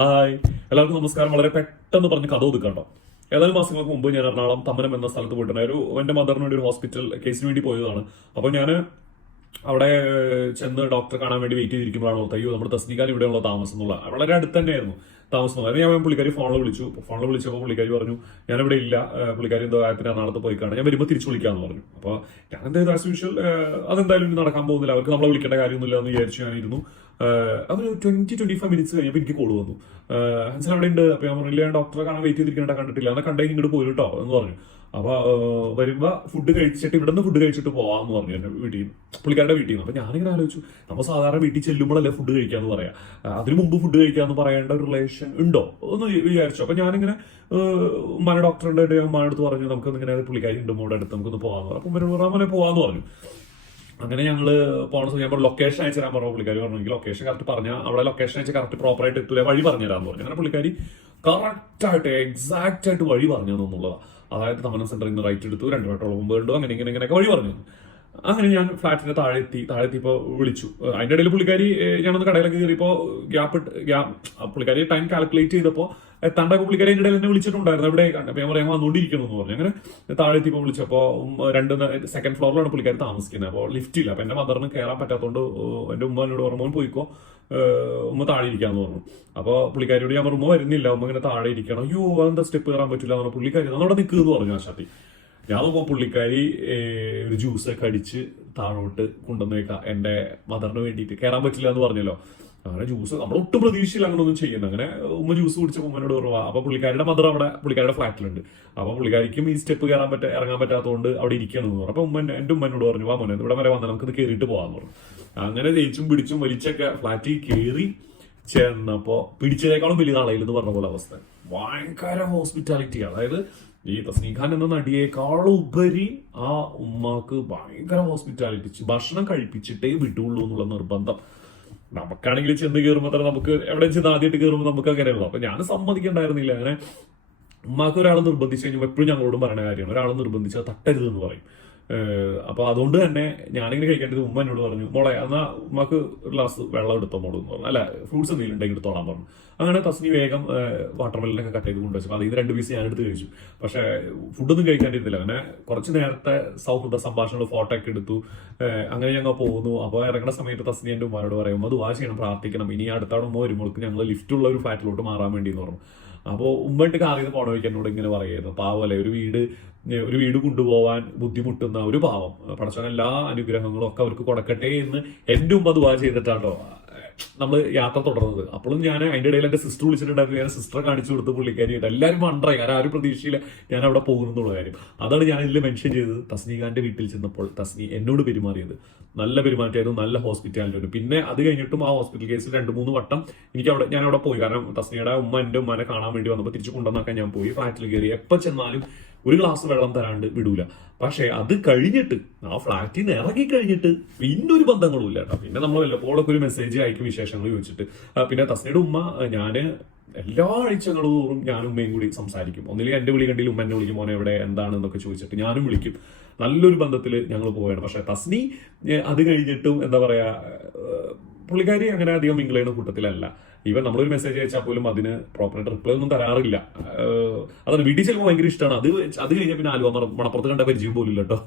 Hi, എല്ലാവർക്കും നമസ്കാരം. വളരെ പെട്ടെന്ന് പറഞ്ഞ് കഥ ഒതുക്കണ്ടോ. ഏതാനും മാസങ്ങൾക്ക് മുമ്പ് ഞാൻ എറണാകുളം തമ്മനം എന്ന സ്ഥലത്ത് പോയിട്ടുണ്ടായിരുന്നു. എന്റെ മദറിന് വേണ്ടി ഒരു ഹോസ്പിറ്റൽ കേസിന് വേണ്ടി പോയതാണ്. അപ്പോൾ ഞാൻ അവിടെ ചെന്ന് ഡോക്ടറെ കാണാൻ വേണ്ടി വെയിറ്റ് ചെയ്തിരിക്കുമ്പോഴാണ് ഓർത്ത്, അയ്യോ നമ്മുടെ തസ്നിക്കാൻ ഇവിടെയുള്ള താമസം എന്നുള്ള വളരെ അടുത്ത് തന്നെയായിരുന്നു താമസം. അതിന് ഞാൻ പുള്ളിക്കാരി ഫോണിൽ വിളിച്ചപ്പോൾ പുള്ളിക്കാരി പറഞ്ഞു ഞാനിവിടെ ഇല്ല, പുള്ളിക്കാരി എന്തോ കാര്യത്തിന് എറണാകുളത്ത് പോയി കാണാൻ, ഞാൻ വരുമ്പോൾ തിരിച്ചു വിളിക്കാമെന്ന് പറഞ്ഞു. അപ്പോൾ ഞാൻ എന്തായാലും ആസ് യൂഷ്വൽ അതെന്തായാലും ഇനി നടക്കാൻ പോകുന്നില്ല, അവർക്ക് നമ്മളെ വിളിക്കേണ്ട കാര്യമൊന്നുമില്ല എന്ന് വിചാരിച്ചു ഞാനിരുന്നു. അവർ 20-25 മിനിറ്റ്സ് കഴിഞ്ഞപ്പോൾ എനിക്ക് കോൾ വന്നു. ഹൻസൽ അവിടെ ഉണ്ട്. അപ്പോൾ ഞാൻ പറഞ്ഞില്ല, ഞാൻ ഡോക്ടറെ കാണാൻ വെയിറ്റ് ചെയ്തിരിക്കണ്ട, കണ്ടിട്ടില്ല, എന്നാൽ കണ്ടെങ്കിൽ ഇങ്ങോട്ട് പോരും കേട്ടോ എന്ന് പറഞ്ഞു. അപ്പൊ വരുമ്പോ ഫുഡ് കഴിച്ചിട്ട് ഇവിടുന്ന് ഫുഡ് കഴിച്ചിട്ട് പോവാന്ന് പറഞ്ഞു എന്റെ വീട്ടിൽ നിന്ന്, പുള്ളിക്കാരുടെ വീട്ടിൽ നിന്ന്. അപ്പൊ ഞാനിങ്ങനെ ആലോചിച്ചു, നമ്മൾ സാധാരണ വീട്ടിൽ ചെല്ലുമ്പോഴല്ലേ ഫുഡ് കഴിക്കാന്ന് പറയാം, അതിന് മുമ്പ് ഫുഡ് കഴിക്കാന്ന് പറയേണ്ട ഒരു റിലേഷൻ ഉണ്ടോ എന്ന് വിചാരിച്ചു. അപ്പൊ ഞാനിങ്ങനെ ഉമ്മാനെ ഡോക്ടറുടെ ഉമ്മാനെ അടുത്ത് പറഞ്ഞു, നമുക്ക് ഇങ്ങനെ പുള്ളിക്കാരി ഉണ്ട് മോടെ അടുത്ത്, നമുക്കൊന്ന് പോകാന്ന് പറഞ്ഞു. അപ്പൊ ഉമ്മാനെ പോവാന്ന് പറഞ്ഞു. അങ്ങനെ ഞങ്ങള് പോണ സമയം ഞാൻ പറഞ്ഞു ലൊക്കേഷൻ അയച്ചു തരാൻ പറഞ്ഞു. പുള്ളിക്കാരി പറഞ്ഞു എനിക്ക് ലൊക്കേഷൻ കറക്റ്റ് പറഞ്ഞാൽ അവിടെ ലൊക്കേഷൻ അയച്ച് കറക്റ്റ് പ്രോപ്പർ ആയിട്ട് എത്തൂല, വഴി പറഞ്ഞുതരാന്ന് പറഞ്ഞു. അങ്ങനെ പുള്ളിക്കാരി കറക്റ്റ് ആയിട്ട് എക്സാക്ട് ആയിട്ട് വഴി പറഞ്ഞു എന്നുള്ളതാണ്. അതായത് തമനം സെന്ററിൽ നിന്ന് റൈറ്റ് എടുത്തു, 2 പെട്രോൾ പമ്പ് കണ്ടു, അങ്ങനെ ഇങ്ങനെയൊക്കെ വഴി പറഞ്ഞു. അങ്ങനെ ഞാൻ ഫ്ലാറ്റിന്റെ താഴെ എത്തിയപ്പോൾ വിളിച്ചു. അതിന്റെ ഇടയിൽ പുള്ളിക്കാരി ഞാനൊന്ന് കടയിലൊക്കെ കയറിയപ്പോൾ പുള്ളിക്കാരി ടൈം കാൽക്കുലേറ്റ് ചെയ്തപ്പോൾ എത്താണ്ടൊക്കെ പുള്ളിക്കാരി എന്റെ ഇടയിൽ എന്നെ വിളിച്ചിട്ടുണ്ടായിരുന്നു, എവിടെ കണ്ടു. അപ്പൊ ഞാൻ പറയാൻ വന്നുകൊണ്ടിരിക്കുന്നു എന്ന് പറഞ്ഞു. അങ്ങനെ താഴെ എത്തിയപ്പോൾ വിളിച്ചപ്പോൾ 2 ഫ്ലോറിലാണ് പുള്ളിക്കാരി താമസിക്കുന്നത്. അപ്പോൾ ലിഫ്റ്റ് ഇല്ല. അപ്പൊ എന്റെ മദറിന് കയറാൻ പറ്റാത്തതുകൊണ്ട് എന്റെ ഉമ്മ എന്നോട് പറഞ്ഞു മോൻ പോയിക്കോ, ഉമ്മ താഴെ ഇരിക്കാന്ന് പറഞ്ഞു. അപ്പൊ പുള്ളിക്കാരിയോട് ഞാൻ പറഞ്ഞു ഉമ്മ വരുന്നില്ല, ഉമ്മ ഇങ്ങനെ താഴെ ഇരിക്കണം. അയ്യോ അതെന്താ സ്റ്റെപ്പ് കയറാൻ പറ്റില്ല എന്ന് പറഞ്ഞു. പുള്ളിക്കാരി അവിടെ നിൽക്കുമെന്ന് പറഞ്ഞു ആശാത്തി. ഞാൻ നോക്കുമ്പോൾ പുള്ളിക്കാരി ഒരു ജ്യൂസൊക്കെ അടിച്ച് താഴോട്ട് കൊണ്ടുവന്നേക്കാം എന്റെ മദറിന് വേണ്ടിയിട്ട്. കയറാൻ പറ്റില്ല എന്ന് പറഞ്ഞല്ലോ. അങ്ങനെ ജ്യൂസ് നമ്മൾ ഒട്ടും പ്രതീക്ഷയില്ല അങ്ങനെ ഒന്നും ചെയ്യുന്നത്. അങ്ങനെ ഉമ്മ ജ്യൂസ് കുടിച്ചപ്പോൾ ഉമ്മനോട് പറഞ്ഞു. അപ്പൊ പുള്ളിക്കാരുടെ മദർ അവിടെ പുള്ളിക്കാരുടെ ഫ്ലാറ്റിലുണ്ട്. അപ്പൊ പുള്ളിക്കാരിക്കും ഈ സ്റ്റെപ്പ് ഇറങ്ങാൻ പറ്റാത്തതുകൊണ്ട് അവിടെ ഇരിക്കണമെന്ന് പറഞ്ഞു. അപ്പൊ എന്റെ ഉമ്മനോട് പറഞ്ഞു വാ മോനെ ഇവിടെ വരെ വന്നാൽ നമുക്കിത് കയറിയിട്ട് പോകാന്ന് പറഞ്ഞു. അങ്ങനെ തേച്ചും പിടിച്ചും വലിച്ചൊക്കെ ഫ്ലാറ്റിൽ കയറി ചെന്നപ്പോ പിടിച്ചതിനേക്കാളും വലിയ നാളയിലെന്ന് പറഞ്ഞ പോലെ അവസ്ഥ. ഭയങ്കര ഹോസ്പിറ്റാലിറ്റി. അതായത് ഈ തസ്നീം ഖാൻ എന്ന നടിയേക്കാളും ഉപരി ആ ഉമ്മാക്ക് ഭയങ്കര ഹോസ്പിറ്റാലിറ്റി. ഭക്ഷണം കഴിപ്പിച്ചിട്ടേ വിട്ടുള്ളൂ എന്നുള്ള നിർബന്ധം. നമുക്കാണെങ്കിൽ ചെന്ന് കയറുമ്പോൾ തന്നെ നമുക്ക് എവിടെ ചെന്ന് ആദ്യമായിട്ട് കയറുമ്പോൾ നമുക്ക് അങ്ങനെയുള്ളൂ. അപ്പൊ ഞാൻ സമ്മതിക്കണ്ടായിരുന്നില്ല. അങ്ങനെ ഉമ്മാക്ക് ഒരാൾ നിർബന്ധിച്ചു കഴിഞ്ഞാൽ എപ്പോഴും ഞങ്ങളോടും പറയുന്ന കാര്യമാണ്, ഒരാൾ നിർബന്ധിച്ചാൽ തട്ടരുത് എന്ന് പറയും. അപ്പൊ അതുകൊണ്ട് തന്നെ ഞാനിങ്ങനെ കഴിക്കേണ്ടത് ഉമ്മ എന്നോട് പറഞ്ഞു മോളെ എന്നാ ഉമ്മക്ക് ഒരു ഗ്ലാസ് വെള്ളം എടുത്തോ മോള് എന്ന് പറഞ്ഞു. അല്ല ഫ്രൂട്ട്സ് എന്തെങ്കിലും ഉണ്ടെങ്കിൽ എടുത്തോളാൻ പറഞ്ഞു. അങ്ങനെ തസ്നി വേഗം വാട്ടർമെലനൊക്കെ കട്ട് ചെയ്ത് കൊണ്ടുവച്ചു. അത് ഇത് 2 പീസ് ഞാൻ എടുത്ത് കഴിച്ചു. പക്ഷെ ഫുഡൊന്നും കഴിക്കാണ്ടിരുന്നില്ല. അങ്ങനെ കുറച്ച് നേരത്തെ സൗഹൃദ സംഭാഷണങ്ങൾ ഫോട്ടോ ഒക്കെ എടുത്തു. അങ്ങനെ ഞങ്ങൾ പോകുന്നു. അപ്പോൾ ഇറങ്ങുന്ന സമയത്ത് തസ്നി എൻ്റെ ഉമ്മാരോട് പറയും അത് ദുആ ചെയ്യണം, പ്രാർത്ഥിക്കണം, ഇനി അടുത്താണ് ഉമ്മ വരുമ്പോൾക്ക് ഞങ്ങൾ ലിഫ്റ്റുള്ള ഒരു ഫ്ലാറ്റിലോട്ട് മാറാൻ വേണ്ടി എന്ന് പറഞ്ഞു. അപ്പോൾ ഉമ്മയിട്ട് കാറിൽ നിന്ന് പോണ വഴിക്ക് എന്നോട് ഇങ്ങനെ പറയുന്നത് പാവല്ലേ, ഒരു വീട് കൊണ്ടുപോവാൻ ബുദ്ധിമുട്ടുന്ന ഒരു പാവം, പടച്ചവൻ എല്ലാ അനുഗ്രഹങ്ങളും ഒക്കെ അവർക്ക് കൊടുക്കട്ടെ എന്ന് എൻ്റെ ഉമ്മ ദുആ ചെയ്തിട്ടാട്ടോ നമ്മൾ യാത്ര തുടർന്നത്. അപ്പോഴും ഞാൻ അതിന്റെ ഇടയിൽ എന്റെ സിസ്റ്റർ വിളിച്ചിട്ടുണ്ടായിരുന്നു. ഞാൻ സിസ്റ്ററെ കാണിച്ചു കൊടുത്ത് പുള്ളിക്കാരിയായിട്ട് എല്ലാവരും മണ്ടായി. ഞാൻ ആരും പ്രതീക്ഷയില്ല ഞാൻ അവിടെ പോകുന്നുള്ള കാര്യം. അതാണ് ഞാൻ ഇതിൽ മെൻഷൻ ചെയ്തത്. തസ്നീഖാന്റെ വീട്ടിൽ ചെന്നപ്പോൾ തസ്നി എന്നോട് പെരുമാറിയത് നല്ല പെരുമാറ്റമായിരുന്നു, നല്ല ഹോസ്പിറ്റാലിറ്റി. പിന്നെ അത് കഴിഞ്ഞിട്ടും ആ ഹോസ്പിറ്റൽ കേസിൽ 2-3 വട്ടം ഞാൻ അവിടെ പോയി. കാരണം തസ്നിയുടെ ഉമ്മ എന്റെ ഉമ്മനെ കാണാൻ വേണ്ടി വന്നപ്പോൾ തിരിച്ചു കൊണ്ടുവന്നാക്കാൻ ഞാൻ പോയി. ഫ്ലാറ്റിൽ കയറി എപ്പോൾ ചെന്നാലും ഒരു ഗ്ലാസ് വെള്ളം തരാണ്ട് വിടൂല. പക്ഷെ അത് കഴിഞ്ഞിട്ട് ആ ഫ്ലാറ്റിൽ നിന്ന് ഇറങ്ങി കഴിഞ്ഞിട്ട് പിന്നെ ഒരു ബന്ധങ്ങളും ഇല്ല കേട്ടോ. പിന്നെ നമ്മൾ വല്ലപ്പോഴൊക്കെ ഒരു മെസ്സേജ് അയക്കും വിശേഷങ്ങൾ ചോദിച്ചിട്ട്. പിന്നെ തസ്നയുടെ ഉമ്മ ഞാന് എല്ലാ ആഴ്ചകളും തോറും ഞാനും ഉമ്മയും കൂടി സംസാരിക്കും. ഒന്നില്ലെങ്കിൽ എന്റെ വിളി കണ്ടില്ല ഉമ്മ എന്നെ വിളിക്കും മോനെ എവിടെ എന്താണ് എന്നൊക്കെ ചോദിച്ചിട്ട് ഞാനും വിളിക്കും. നല്ലൊരു ബന്ധത്തിൽ ഞങ്ങൾ പോവുകയാണ്. പക്ഷെ തസ്നി അത് കഴിഞ്ഞിട്ടും എന്താ പറയാ പുള്ളിക്കാരി അങ്ങനെ അധികം മിങ്കിൾ ചെയ്യുന്ന കൂട്ടത്തിലല്ല. ഈവൻ നമ്മളൊരു മെസ്സേജ് അയച്ചാൽ പോലും അതിന് പ്രോപ്പറായിട്ട് റിപ്ലൈ ഒന്നും തരാറില്ല. അതാണ് വീട്ടിൽ ചെല്ലുമ്പോൾ ഭയങ്കര ഇഷ്ടമാണ്. അത് കഴിഞ്ഞാൽ പിന്നെ ആലുവ മണപ്പുറത്ത് കണ്ട പരിചയം പോലും കേട്ടോ.